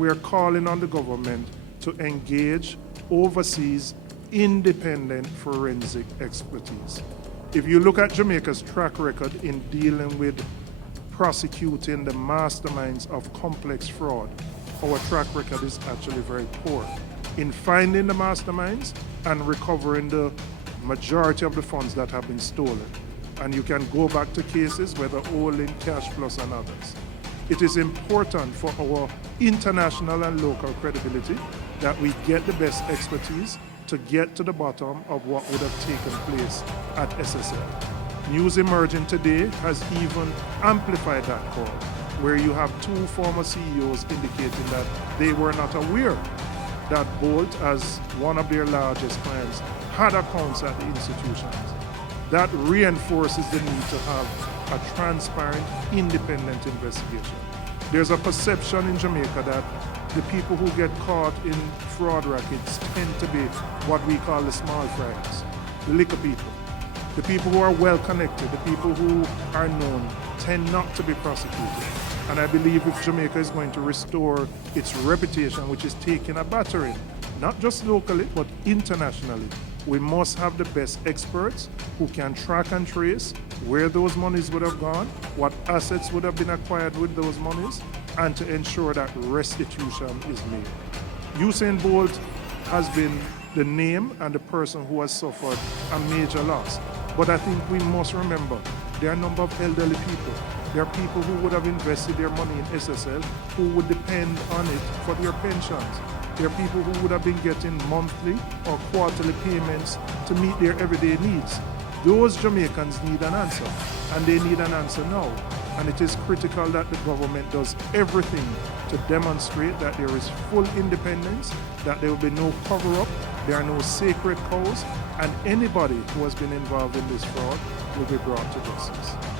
we are calling on the government to engage overseas independent forensic expertise. If you look at Jamaica's track record in dealing with prosecuting the masterminds of complex fraud, our track record is actually very poor in finding the masterminds and recovering the majority of the funds that have been stolen. And you can go back to cases, whether Olin, Cash Plus, and others. It is important for our international and local credibility that we get the best expertise to get to the bottom of what would have taken place at SSL. News emerging today has even amplified that call, where you have two former CEOs indicating that they were not aware that Bolt, as one of their largest clients, had accounts at the institutions. That reinforces the need to have a transparent, independent investigation. There's a perception in Jamaica that the people who get caught in fraud rackets tend to be what we call the small fries, the liquor people. The people who are well connected, the people who are known, tend not to be prosecuted. And I believe if Jamaica is going to restore its reputation, which is taking a battering, not just locally, but internationally, we must have the best experts who can track and trace where those monies would have gone, what assets would have been acquired with those monies, and to ensure that restitution is made. Usain Bolt has been the name and the person who has suffered a major loss. But I think we must remember there are a number of elderly people. There are people who would have invested their money in SSL who would depend on it for their pensions. There are people who would have been getting monthly or quarterly payments to meet their everyday needs. Those Jamaicans need an answer, and they need an answer now. And it is critical that the government does everything to demonstrate that there is full independence, that there will be no cover-up, there are no sacred cows, and anybody who has been involved in this fraud will be brought to justice.